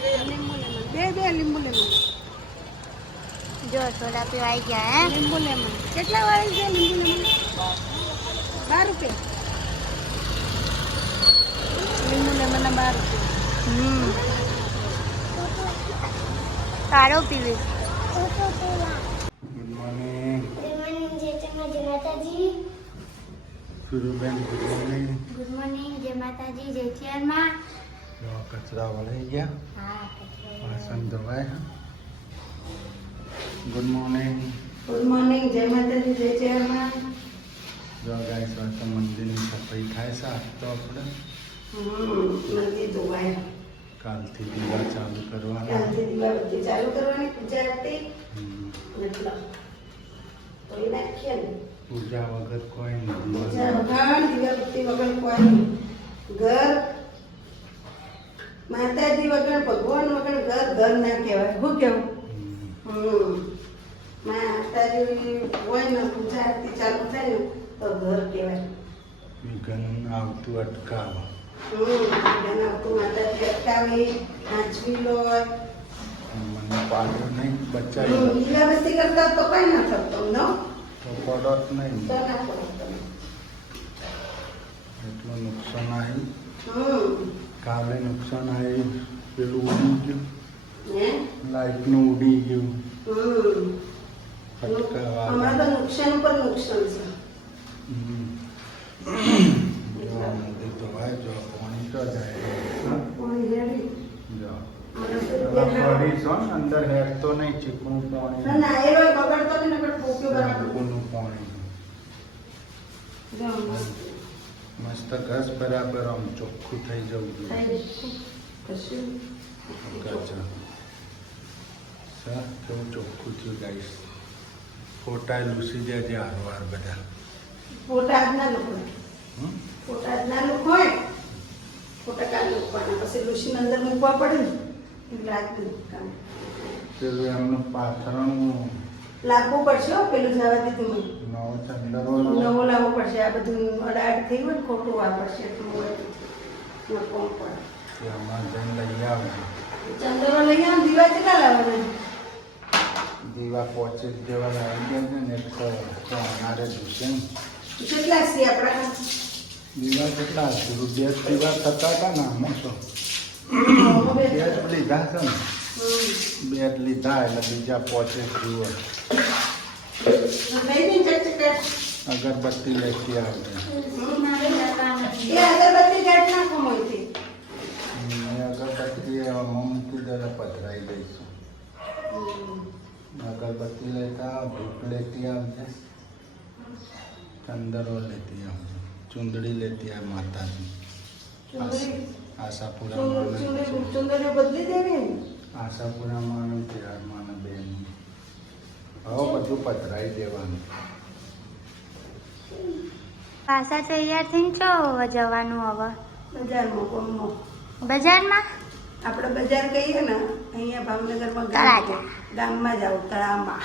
બે લીંબુ લેમન. જો સોડા પીવા આવી ગયા હે. લીંબુ લેમન કેટલા વાળી છે લીંબુ લેમન? 12 રૂપિયા. લીંબુ લેમન ના 12 રૂપિયા. સારો પીવીશ. ગુડ મોર્નિંગ જય માતાજી. સુરુબેન ગુડ મોર્નિંગ. ગુડ મોર્નિંગ જય માતાજી જય ચેરમાં. કચરા વળાઈ ગયા, હા વાસણ ધોવાય. Good morning. ગુડ મોર્નિંગ જય માતાજી જય ચેરમાં. જો ગાઈસ વાતો મંદિરની સફાઈ થાય છે. આજ તો આપણે મંદિર ધોવાય. કાલથી દીવા ચાલુ કરવાના. કાલથી દીવા બધી ચાલુ કરવાની પૂજા હતી. એટલે તો એ નાખીએ ને પૂજા વગર કોઈ નહીં. પૂજા વગર દીવાબત્તી વગર કોઈ નહીં. ઘર માતાજી વગર ભગવાન વગર ઘર ના કહેવાય. શું કેવું? માતાજી હોય ને પૂજા આરતી ચાલુ થાય ને તો ઘર કહેવાય. વિઘન આવતું અટકાવો. માતાજી અટકાવી નાચવી લોય. મને પાડ્યો નહીં, બચાવી દીવાબત્તી કરતા તો કઈ ના થતો નો તો પડો જ નહીં. તો ના પડતો. એટલું નુકસાન આવ્યું. કાલે નુકસાન આવ્યું. પેલું ઉડી ગયું, હે લાઇટનું ઉડી ગયું. ફટકાવા હમણાં તો નુકસાન ઉપર નુકસાન છે. જો નદી ધોવાય. જો પાણી તો જાય. પાણી રેડી. જો ના ફરી છો ને અંદર હેરતો નહીં. ચીકણું પાણી, ના એ રોય બગડતો ને નકર પોક્યો બરાબર. ચીકણું પાણી. મસ્ત ઘસ બરાબર આમ ચોખ્ખું થઈ જવું જોઈએ. કશું ગજબ. સર કેવું ચોખ્ખું થયું ગાઈસ. ફોટા લૂસી જાય હારવાર બધા. ફોટા જ ના લોકો હમ? ફોટા જ ના લોકો હોય. ફોટા કાઢી મૂકવાના પછી લુસીને અંદર મૂકવા પડે ને એટલે આજનું કામ પેલું એમનું પાથરણું લાવવું પડશે. હો પેલું જવા દીધું મેં. નવો ચંદરો નવો લાવવો પડશે. આ બધું અડાડ થઈ હોય ને ખોટું વાપરશે એટલું હોય નકોમ પડે. એમાં જઈને લઈ આવજો. ચંદરો લઈ આવ. દીવા કેટલા લાવવાના? દીવા પહોંચે જેવા લાવી ગયા છે ને. એક તો અનારે દુસે ને કેટલા છે આપણા? દીવા કેટલા હશે? 2 દીવા થતા હતા ને. આમાં તો 2 જ લીધા છે ને. 2 જ લીધા એટલે બીજા પહોંચે જુઓ. અગરબત્તી લેતી આવજે. એ અગરબત્તી કાઢ નાખો મોંથી. અગરબત્તી મૂકી દે પધરાઈ દઈશું. અગરબત્તી લેતા આવ, ધૂપ લેતી આવજે, ચંદરો લેતી આવજે, ચુંદડી લેતી આવ માતાજી. આશાપુરા ચુંદડીઓ બદલી દેવી ને. આશાપુરા માનું ત્યાર માને બેન. હવે બધું પધરાઈ દેવાનું. પાછા તૈયાર થઈને છો જવાનું હવે બજારમાં કોમમાં. બજારમાં? આપણે બજાર કહીએ ને અહીંયા ભાવનગરમાં તળાજા. ગામમાં જાવ. તળાવમાં.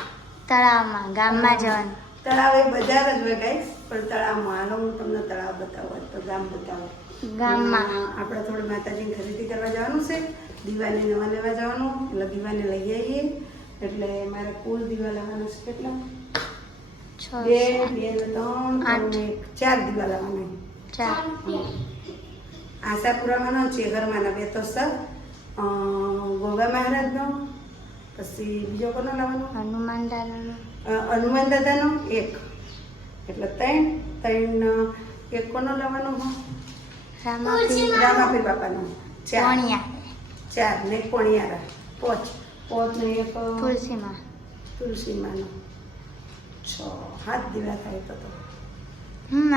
તળાવમાં ગામમાં જવાનું. તળાવ એ બજાર જ હોય ગાઈસ, પણ તળાવમાં. હાલો હું તમને તળાવ બતાવું તો ગામ બતાવો. ગામમાં આપણે થોડી માતાજીની ખરીદી કરવા જવાનું છે. દીવાને નવા લેવા જવાનું. એટલે દીવાને લઈ આવીએ. એટલે મારે કુલ દીવા લાવવાના છે કેટલા? 2, 2, 3, 4 દીવા લાવવાના. 4. આશાપુરામાંનો છે, ઘરમાંના 2 તો સર ગોગા મહારાજનો. પછી બીજો કોનો લાવવાનો? હનુમાન દાદાનો. હનુમાન દાદાનો 1. એટલે 3 એક કોનો લાવવાનો? રામાપીર બાપાનો 4. 4 ને પોણિયારા 5 ને એક તુલસીમાનો 6. 7 દીવા થાય તો.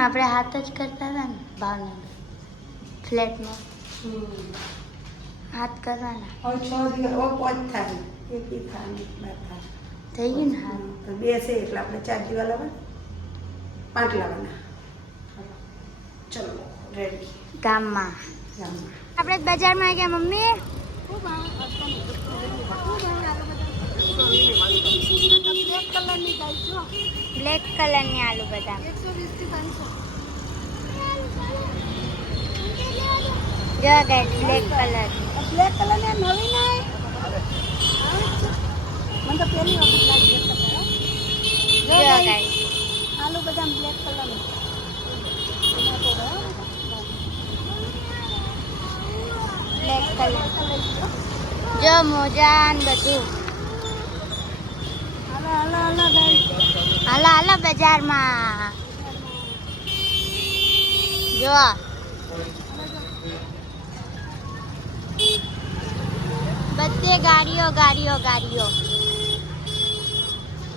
આપણે હાથ જ કરતા હતા ને ભાવનગર ફ્લેટમાં. હાથ કરવાના. હવે 6 દીવા 5 થાય. 1 થાય 2 થાય. થઈ ગયું ને હાથ. તો 2 છે એટલે આપણે 4 દીવા લાવવાના. 5 લાવવાના. ચલો રેડી. ગામમાં ગામમાં આપણે બજારમાં ગયા મમ્મી. બ્લેક કલરની આલુ બદામ. જો guys black colour. Black colour ને નવી નહીં. તો પહેલી વખત લાવી જતા હતા. જો ગાઈસ આલુ બદામ બ્લેક કલરનું. બ્લેક કલર જો મોજા ને બધું હાલો હાલો હાલો ગાઈસ. હાલો હાલો બજારમાં જો બધે ગાડીઓ ગાડીઓ ગાડીઓ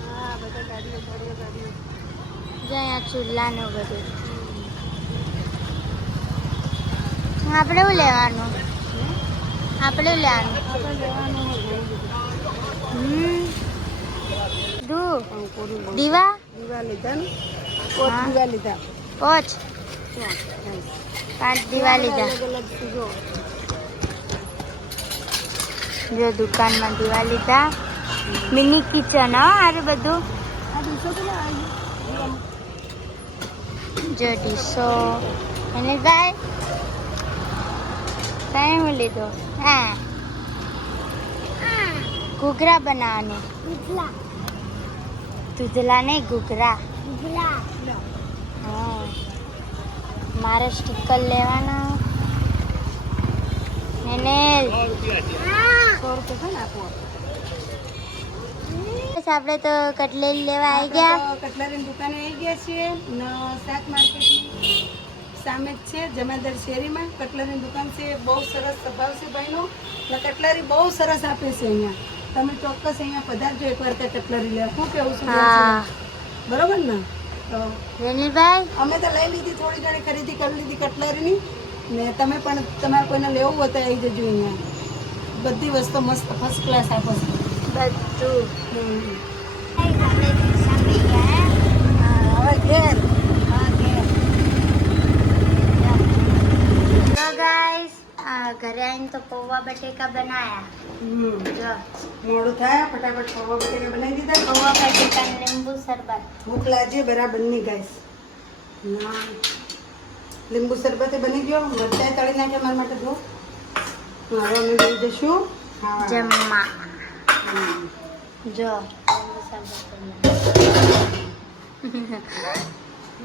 હા બધા ગાડીઓ ગાડીઓ ગાડીઓ. જો અહીંયા ચૂલાનું બધું આપણે શું લેવાનું આપણે શું લેવાનું આપણે લેવાનું હોય ઘણું બધું. દૂ પણ કોરું બહુ. દીવા દીવા લીધા ને પોત હા. દીવા લીધા. પોચ જો, ગાઈસ. 5 દીવા લીધા અલગ અલગ છે, જો. જો દુકાનમાં દીવા લીધા મિની કિચન હો આરે બધું આ દિવસો કેટલા આવી? જો ડીશો અને ગાય ટાઈમ લીધો હા ઘૂઘરા બનાવવાનું ઉથલા દૂધલા નહીં ઘૂઘરા ઉથલા હા મારે સ્ટીકર લેવાના ને 100 રૂપિયા છે ને આપો. બસ આપણે તો કટલેરી લેવા આવી ગયા આપણે તો કટલેરીની દુકાને આવી ગયા છીએ ને શાક માર્કેટની સામે જ છે જમાદાર શેરીમાં કટલેરીની દુકાન છે. બહુ સરસ સ્વભાવ છે ભાઈનો ને કટલેરી બહુ સરસ આપે છે અહીંયા. તમે ચોક્કસ અહીંયા પધારજો એકવાર કે કટલેરી લેવા. શું કેવું છે હા બરોબર ને? તો રેનીભાઈ અમે તો લઈ લીધી, થોડી ઘણી ખરીદી કરી લીધી કટલેરીની ને તમે પણ તમારે કોઈને લેવું હોય તો આવી જજો અહીંયા. બધી વસ્તુ મસ્ત ફર્સ્ટ ક્લાસ આપો છો. બધું હમ. આપણે સાંભળી ગયા હે હા, હવે ઘેર. હા ઘેર તો ગાઈસ ઘરે આવીને તો પૌવા બટેકા બનાયા હમ. જો મોડું થાય ફટાફટ પૌવા બટેકા બનાવી દીધા. પૌવા બટેકા ને લીંબુ શરબત ભૂખ લાગી બરાબરની ગાઈસ. ના લીંબુ શરબતે બની ગયો. મરચાં તળી નાખ્યા મારા માટે જો. હવે અમે લઈ જઈશું ખાવા. જમવા હમ. જો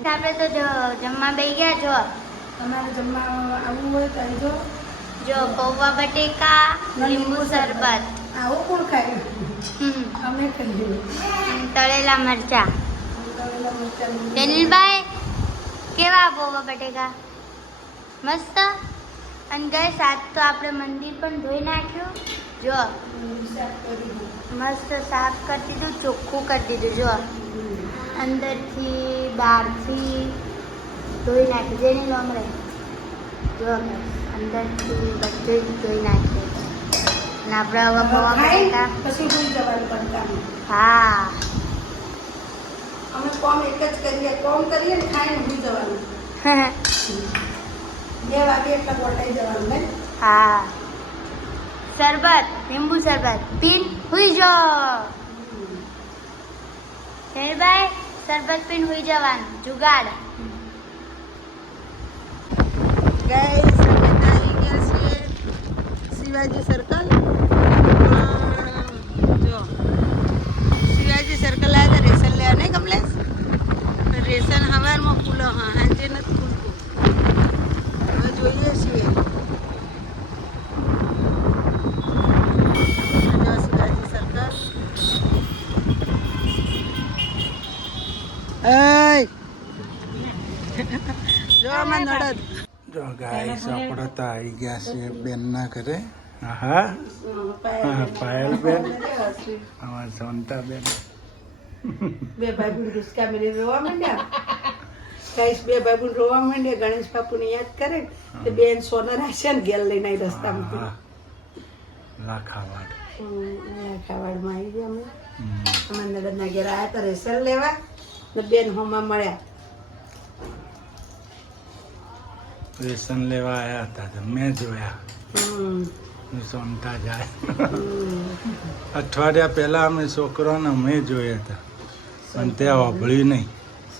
આપણે તો જો જમવા બેસી ગયા જો તમારે જમવા આવવું હોય તો આવજો. જો પૌવા બટેકા લીંબુ શરબત આવું કોણ ખાય? હમ, અમે ખાઈએ. અને તળેલા મરચા તળેલા મરચાં લીંબુ. ડેનિલભાઈ કેવા પૌવા બટેકા મસ્ત અને ગઈ સાત તો આપણે મંદિર પણ ધોઈ નાખ્યું જો શાક કરી દીધું. મસ્ત સાફ કરી દીધું ચોખ્ખું કરી દીધું જો હમ. અંદરથી બહારથી ધોઈ નાખ્યું જેની લોમરે જો અંદરથી બધું જ ધોઈ નાખ્યું અને આપણે હવે પૌવા ખાઈ બટેકા પછી ભૂલી જવાનું પડકાનું. હા અમે કોમ એક જ કરીએ, કોમ કરીએ ને ખાઈને ભૂલી જવાનું. 2 વાગે એટલે ગોટાઈ જવાનું ને. હા શરબત લીંબુ શરબત પીન હુઈ જાઓ શેરભાઈ શરબત પીન હુઈ જવાનું જુગાડ ગાઈસ અમે આવી ગયા છીએ શિવાજી સર્કલ. જો શિવાજી સર્કલ આવ્યા હતા રેશન લેવા નહીં કમલેશ? રેશન સવારમાં ખુલ્લો. હા સાંજે નથી ખુલતું. હવે જોઈએ છીએ. જો શિવાજી સર્કલ. જો આમાં નડદ. જો ગાઈસ આપણે તો આવી ગયા છીએ બેનના ઘરે. હા પાયલ બેન અમારા સોનતા બેન. બે ભાઈ દુષ્કા મેળવી રોવા માંડ્યા. ગાઈસ બે ભાઈ રોવા માંડ્યા. ગણેશ બાપુને યાદ કરે તો બેન સોના રાશે ને ગેલ લઈને આવી રસ્તામાંથી. હા, લાખાવાડ. ખાવાડમાં આવી ગયા અમે. હમ. અમારા નડદના ઘેર આવ્યા તો રેશન લેવા ને બેન હોમાં મળ્યા. રેશન લેવા આવ્યા હતા તો મેં જોયા હમ. સોનતા જાય. હમ. અઠવાડિયા પહેલા અમે છોકરાને અમે જોયા હતા પણ ત્યાં વાપરી નહીં.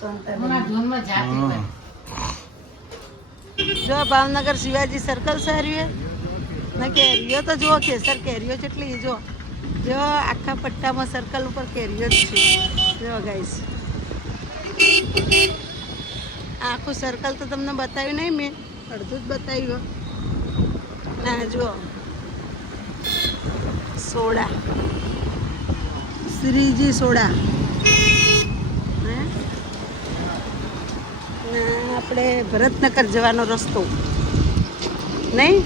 હા. જો ભાવનગર શિવાજી સર્કલ છે હરિયો ને કેરીઓ તો જુઓ કેસર કેરીઓ કેટલી જો જો આખા પટ્ટામાં સર્કલ ઉપર કેરીઓ જ છે જો ગાઈસ. આખું સર્કલ તો તમને બતાવ્યું નહીં મેં, અડધું જ બતાવ્યું. ના જુઓ સોડા, શ્રીજી સોડા. હે ના આપણે ભરતનગર જવાનો રસ્તો નહીં.